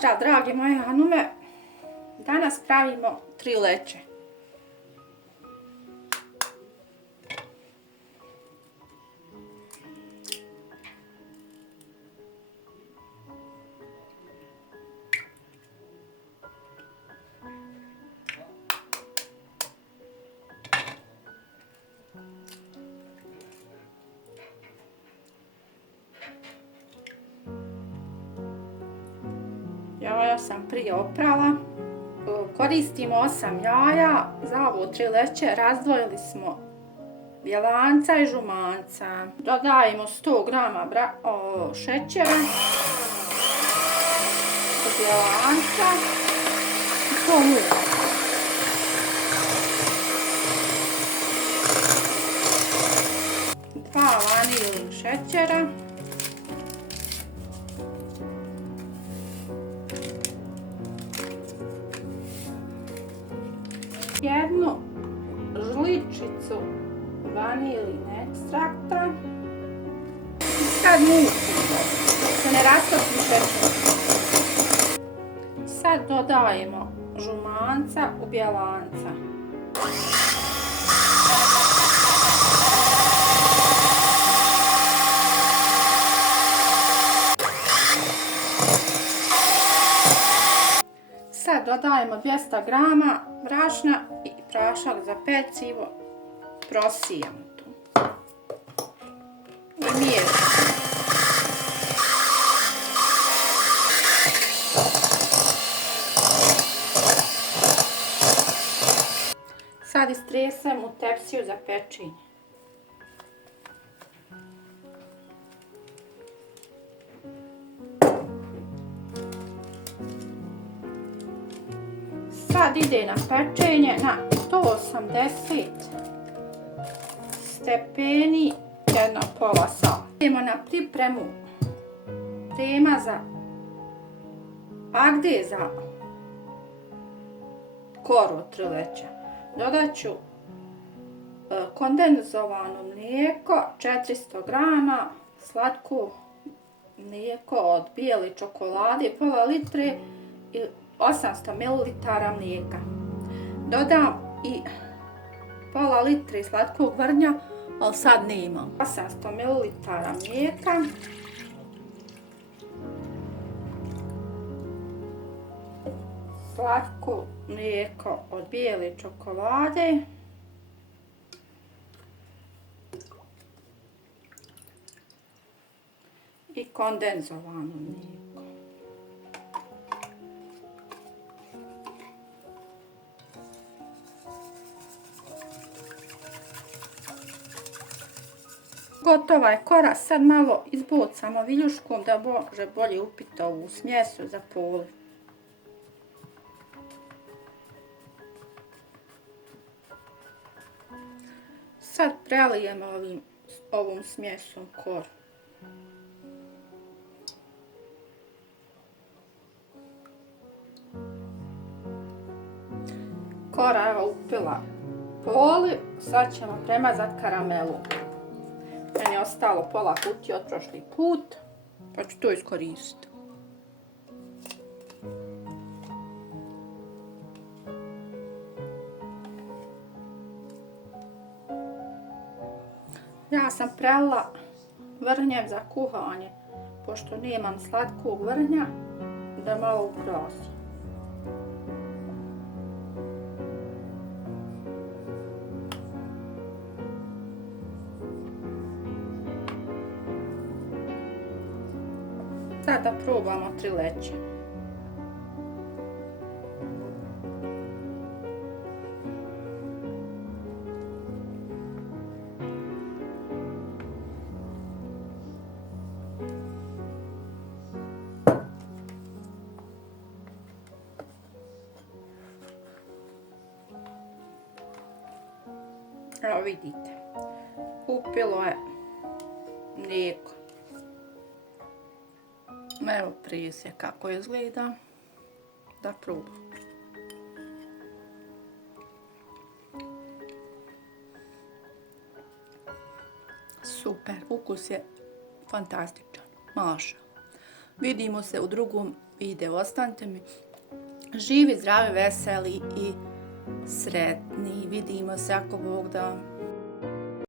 Pozdrav dragi moje hanume, danas pravimo trileće. Jaja sam prije oprala. Koristimo 8 jaja. Za ovo trileće razdvojili smo bjelanca i žumanca. Dodajemo 100 grama šećera, bjelanca i to mlijeka. Dva vanilin šećera. Jednu žličicu vanilin ekstrakta i sad muku dok se ne rastopi šećer. Sad dodajemo žumanca u bjelanca. Sad dodajemo 200 grama brašna i prašak za pecivo, prosijemo tu i miješamo. Sad istresem u tepsiju za pečenje. Sad ide na pečenje na 180 stepeni 1,5 sata. Idemo na pripremu krema za agde za koru trileća. Dodat ću kondenzovano mlijeko, 400 grama, slatko mlijeko od bijele čokolade, pola litre i 800 ml mlijeka. Dodam i pola litre slatkog vrhnja, ali sad nemam. 800 ml mlijeka. Slatko mlijeko od bijele čokolade. I kondenzovano mlijeko. Gotova je kora, sad malo izbocamo viljuškom da može bolje upiti ovu smjesu za poliv. Sad prelijemo ovom smjesom koru. Kora je upila poliv, sad ćemo premazati karamelom. Meni je ostalo pola kutije od prošli put, pa ću to iskoristiti. Ja sam prelila vrhnjem za kuhanje, pošto nemam slatkog vrhnja, da malo ukrasim. Sad da probamo trileće. Evo vidite, upilo je mlijeko. Evo presjek kako izgleda, da probam. Super, ukus je fantastičan, maša. Vidimo se u drugom ide. Ostanite mi živi, zdravi, veseli i sretni. Vidimo se ako Bog da.